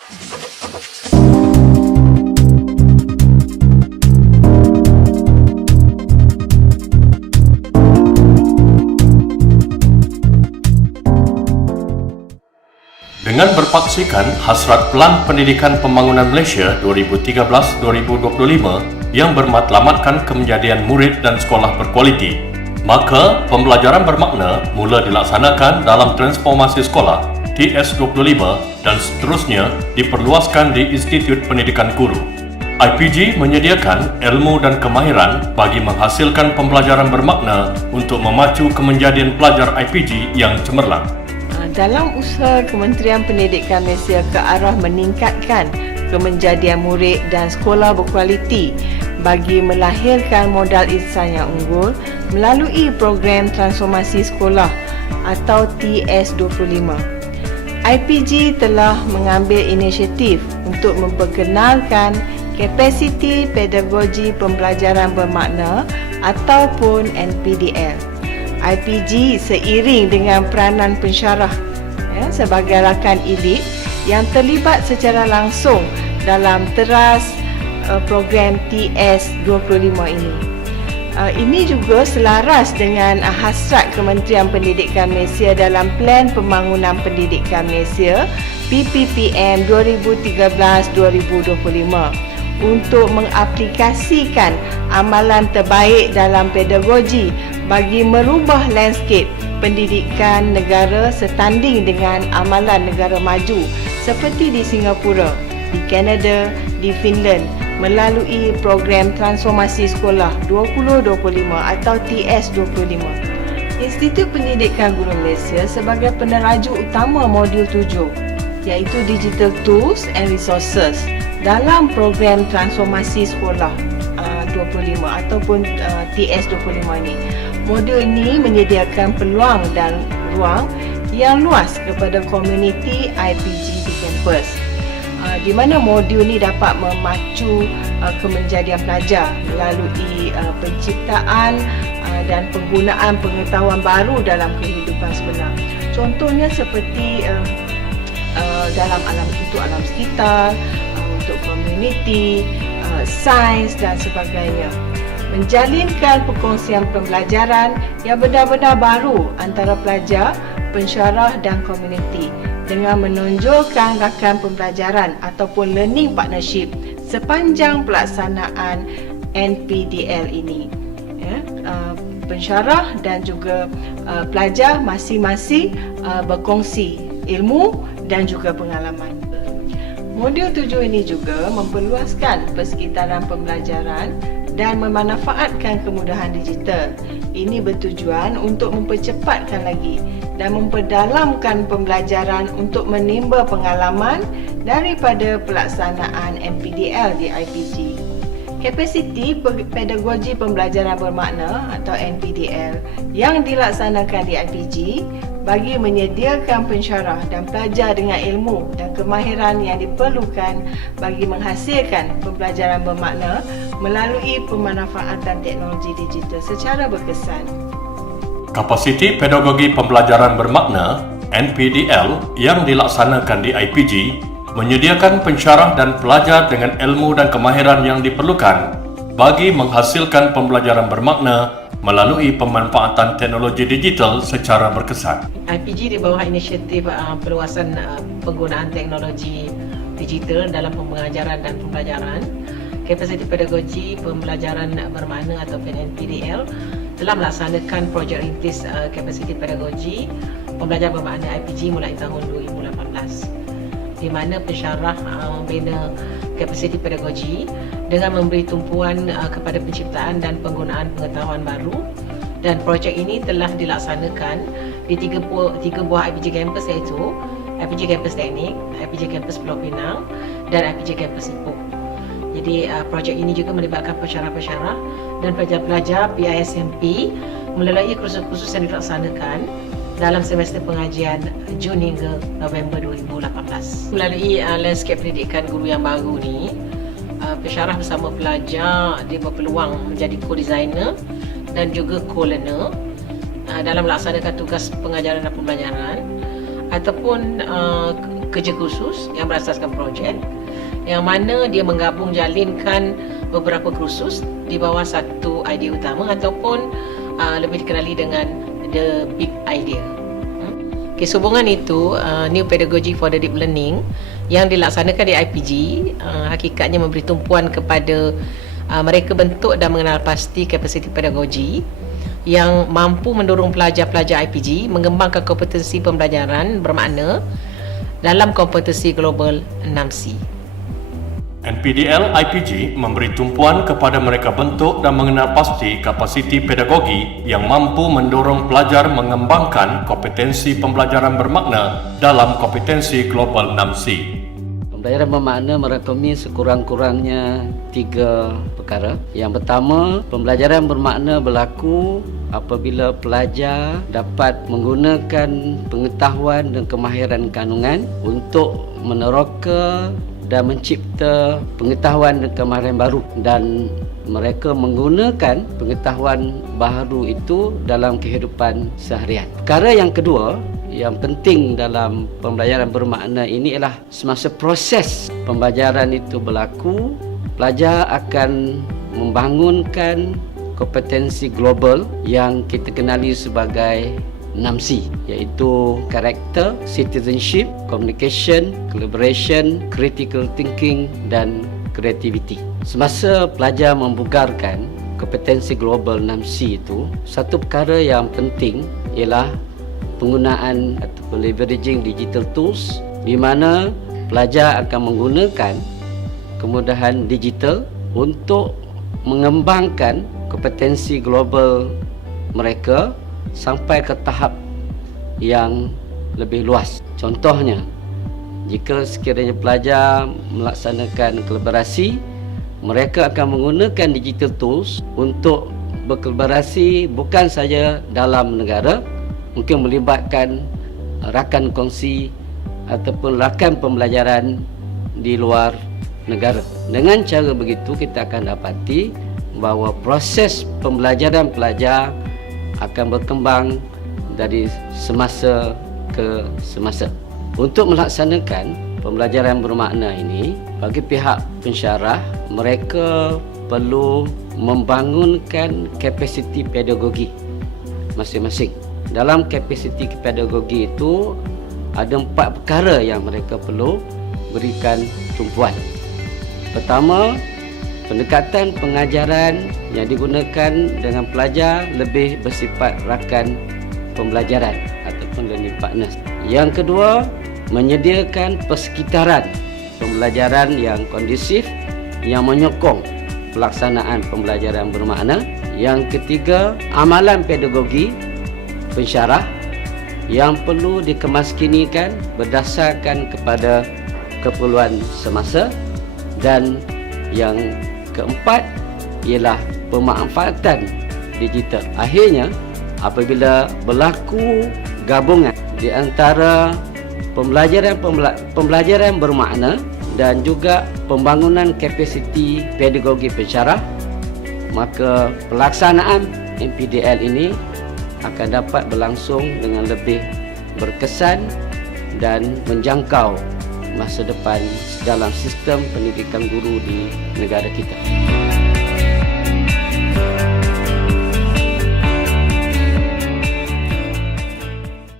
Dengan berpaksikan hasrat Pelan Pendidikan Pembangunan Malaysia 2013-2025 yang bermatlamatkan kemenjadian murid dan sekolah berkualiti, maka pembelajaran bermakna mula dilaksanakan dalam transformasi sekolah TS25 dan seterusnya diperluaskan di Institut Pendidikan Guru. IPG menyediakan ilmu dan kemahiran bagi menghasilkan pembelajaran bermakna untuk memacu kemenjadian pelajar IPG yang cemerlang. Dalam usaha Kementerian Pendidikan Malaysia ke arah meningkatkan kemenjadian murid dan sekolah berkualiti bagi melahirkan modal insan yang unggul melalui program transformasi sekolah atau TS25. IPG telah mengambil inisiatif untuk memperkenalkan kapasiti pedagogi pembelajaran bermakna ataupun NPDL. IPG seiring dengan peranan pensyarah sebagai rakan elit yang terlibat secara langsung dalam teras program TS25 ini. Ini juga selaras dengan hasrat Kementerian Pendidikan Malaysia dalam Plan Pembangunan Pendidikan Malaysia PPPM 2013-2025 untuk mengaplikasikan amalan terbaik dalam pedagogi bagi merubah landscape pendidikan negara setanding dengan amalan negara maju seperti di Singapura, di Kanada, di Finland melalui program transformasi sekolah 2025 atau TS25. Institut Pendidikan Guru Malaysia sebagai peneraju utama modul 7 iaitu Digital Tools and Resources dalam program transformasi sekolah 25 ataupun TS25 ini. Modul ini menyediakan peluang dan ruang yang luas kepada komuniti IPG di kampus, di mana modul ini dapat memacu kemenjadian pelajar melalui penciptaan dan penggunaan pengetahuan baru dalam kehidupan sebenar. Contohnya seperti dalam alam sekitar, untuk komuniti, sains dan sebagainya. Menjalinkan perkongsian pembelajaran yang benar-benar baru antara pelajar, pensyarah dan komuniti dengan menonjolkan rakan pembelajaran ataupun learning partnership sepanjang pelaksanaan NPDL ini. Pensyarah dan juga pelajar masing-masing berkongsi ilmu dan juga pengalaman. Modul 7 ini juga memperluaskan persekitaran pembelajaran dan memanfaatkan kemudahan digital. Ini bertujuan untuk mempercepatkan lagi dan memperdalamkan pembelajaran untuk menimba pengalaman daripada pelaksanaan NPDL di IPG. Kapasiti pedagogi pembelajaran bermakna atau NPDL yang dilaksanakan di IPG bagi menyediakan pensyarah dan pelajar dengan ilmu dan kemahiran yang diperlukan bagi menghasilkan pembelajaran bermakna melalui pemanfaatan teknologi digital secara berkesan. Kapasiti pedagogi pembelajaran bermakna NPDL yang dilaksanakan di IPG menyediakan pensyarah dan pelajar dengan ilmu dan kemahiran yang diperlukan bagi menghasilkan pembelajaran bermakna melalui pemanfaatan teknologi digital secara berkesan. IPG di bawah inisiatif perluasan penggunaan teknologi digital dalam pengajaran dan pembelajaran, kapasiti pedagogi pembelajaran bermakna atau NPDL telah melaksanakan projek rintis kapasiti pedagogi pembelajaran bermakna IPG mulai tahun 2018, di mana pensyarah membina kapasiti pedagogi dengan memberi tumpuan kepada penciptaan dan penggunaan pengetahuan baru, dan projek ini telah dilaksanakan di tiga buah IPG Campus iaitu IPG Campus Teknik, IPG Campus Pulau Pinang dan IPG Campus Ipoh. Jadi projek ini juga melibatkan pensyarah-pensyarah dan pelajar-pelajar PISMP melalui kursus-kursus yang dilaksanakan dalam semester pengajian Jun hingga November 2018. Melalui landscape pendidikan guru yang baru ni, pensyarah bersama pelajar dia berpeluang menjadi co-designer dan juga co-learner dalam melaksanakan tugas pengajaran dan pembelajaran ataupun kerja khusus yang berasaskan projek, yang mana dia menggabung jalinkan beberapa kursus di bawah satu idea utama ataupun lebih dikenali dengan the big idea. Sehubungan itu, New Pedagogy for the Deep Learning yang dilaksanakan di IPG hakikatnya memberi tumpuan kepada mereka bentuk dan mengenal pasti kapasiti pedagogi yang mampu mendorong pelajar-pelajar IPG mengembangkan kompetensi pembelajaran bermakna dalam kompetensi global 6C. NPDL IPG memberi tumpuan kepada mereka bentuk dan mengenal pasti kapasiti pedagogi yang mampu mendorong pelajar mengembangkan kompetensi pembelajaran bermakna dalam kompetensi global 6C. Pembelajaran bermakna merangkumi sekurang-kurangnya 3 perkara. Yang pertama, pembelajaran bermakna berlaku apabila pelajar dapat menggunakan pengetahuan dan kemahiran kandungan untuk meneroka dan mencipta pengetahuan dan kemahiran baru, dan mereka menggunakan pengetahuan baru itu dalam kehidupan seharian. Perkara yang kedua yang penting dalam pembelajaran bermakna ini ialah semasa proses pembelajaran itu berlaku, pelajar akan membangunkan kompetensi global yang kita kenali sebagai 6C, iaitu karakter, citizenship, communication, collaboration, critical thinking dan creativity. Semasa pelajar membugarkan kompetensi global 6C itu, satu perkara yang penting ialah penggunaan atau leveraging digital tools, di mana pelajar akan menggunakan kemudahan digital untuk mengembangkan kompetensi global mereka sampai ke tahap yang lebih luas. Contohnya, jika sekiranya pelajar melaksanakan kolaborasi, mereka akan menggunakan digital tools untuk berkolaborasi bukan saja dalam negara, mungkin melibatkan rakan kongsi ataupun rakan pembelajaran di luar negara. Dengan cara begitu, kita akan dapati bahawa proses pembelajaran pelajar akan berkembang dari semasa ke semasa. Untuk melaksanakan pembelajaran bermakna ini, bagi pihak pensyarah, mereka perlu membangunkan kapasiti pedagogi masing-masing. Dalam kapasiti pedagogi itu ada 4 perkara yang mereka perlu berikan tumpuan. Pertama, pendekatan pengajaran yang digunakan dengan pelajar lebih bersifat rakan pembelajaran ataupun learning partners. Yang kedua, menyediakan persekitaran pembelajaran yang kondusif yang menyokong pelaksanaan pembelajaran bermakna. Yang ketiga, amalan pedagogi pensyarah yang perlu dikemaskinikan berdasarkan kepada keperluan semasa. Dan yang keempat ialah pemanfaatan digital. Akhirnya, apabila berlaku gabungan di antara pembelajaran bermakna dan juga pembangunan kapasiti pedagogi pensyarah, maka pelaksanaan NPDL ini akan dapat berlangsung dengan lebih berkesan dan menjangkau masa depan dalam sistem pendidikan guru di negara kita.